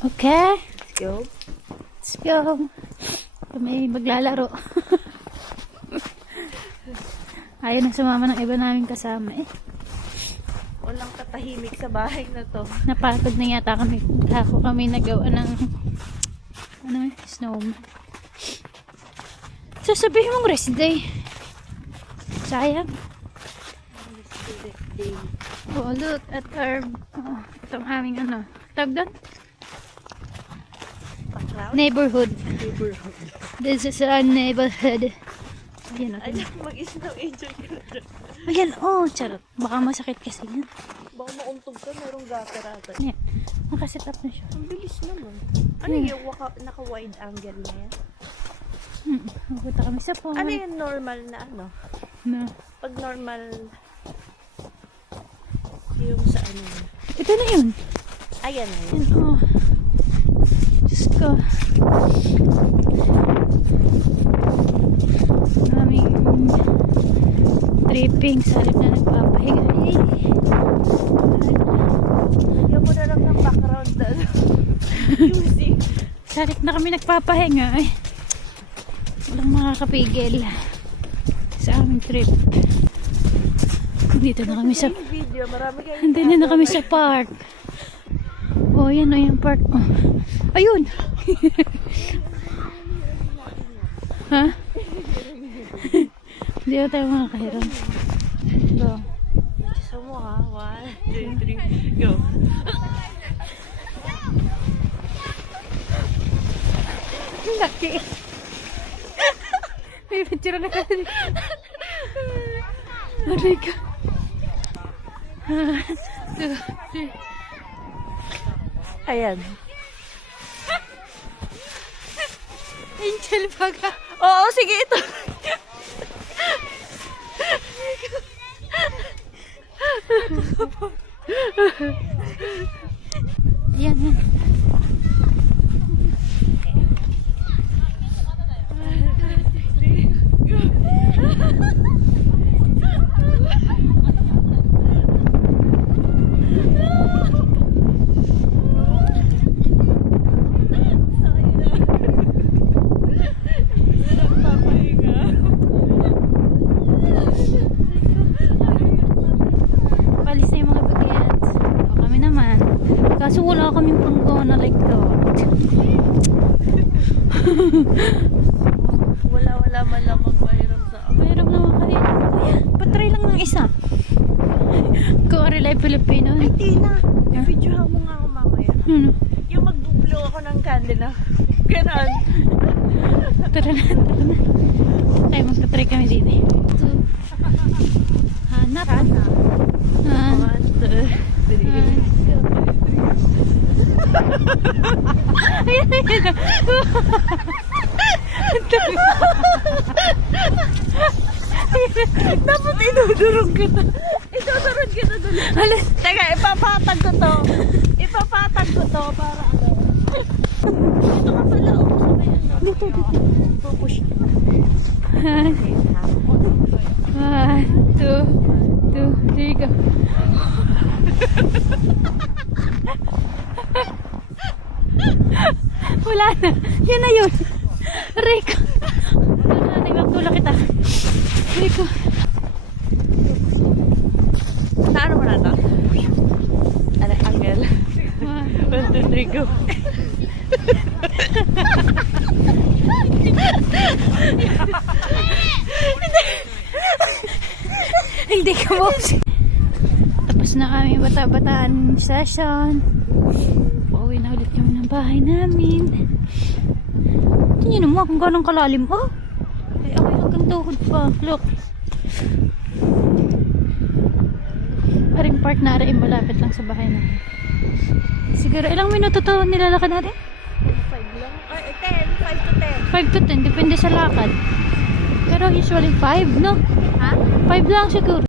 Okay. Let's go. Let's go. Kami maglalaro. Ayaw na sumama ng iba namin kasama eh. Walang katahimik sa bahay na to. Napagod na yata kami. Ako kami nagawa ng snowman. Sasabihin mong rest day. Sayang. Oh, look at our itong aming tawag doon? Neighborhood. This is our neighborhood. Ayan, okay. Ayan, mag-snow angel ka na dyan. Ayan, oh, charot. Baka masakit kasi yan. Baka mauntog ka, merong gatarata. Ayan, nakaset up na siya. Ang bilis naman. Ano yung naka-wide angle na yan? Magpunta kami sa pond. Ano yung normal na ano? Na. Pag normal, yung sa ano yun? Ito na yun. Ayan na yun. Ayan, oh. Diyos ko. Maraming tripping sa halip na nagpapahinga. Lagyan mo na lang ng background na music. Sa halip na kami nagpapahinga. Ay, walang makakapigil sa aming trip. Dito na kami sa... Video, marami kayo. Hindi na kami sa park. Oh, yan o yung park. Oh. Ayun! Ha? Hindi na tayo makakahiram. Go. Gusto mo ha? 1, 2, 3, go. Laki! May picture na kasi. Aray ka. 1, 2, 3. Ayan. Angel baga. Oo, sige ito. Yan yan. Palis na yung mga bagets. O, kami naman. Kaso wala kaming panggona like that. Wala man lang magpahiram sa ako. Mayroon naman kayo. Ayan, patry lang ng isa. Go Relay Filipino. Ay, Tina. I-videohan mo nga ako mamaya. Ano? Yung mag-blow ako ng candle na. Ganon. Tara na, tara na. Tayo magpatry kami dito eh. Hanap. Sana. 1, 2, 3. Ayan, ayan. Dapat idudurog kita. Idudurog kita dun. Alas. Teka, ipapatag ko to. Ipapatag ko to para ano. Dito ka pala ako sa may ano. Dito, dito. Pupush kita. 1, 2, 3, go. Wala na. Yan na yun. Rico. Tulak kita. Rico. Saan mo na to? Ano, angle? 1, 2, 3, go. Hindi ka mo. Tapos na kami bata-bataan session. Pauwi na ulit kami ng bahay namin. Tingnan mo kung gano'ng kalalim. Oh! Ay, ako'y hanggang tuhod pa. Look. Aring park na aring malapit lang sa bahay namin. Siguro ilang minuto to nilalakad natin? 5 lang? Ay, 10. 5 to 10. 5 to 10. Depende sa lakad. Pero usually 5, no? Ha? 5 lang siguro.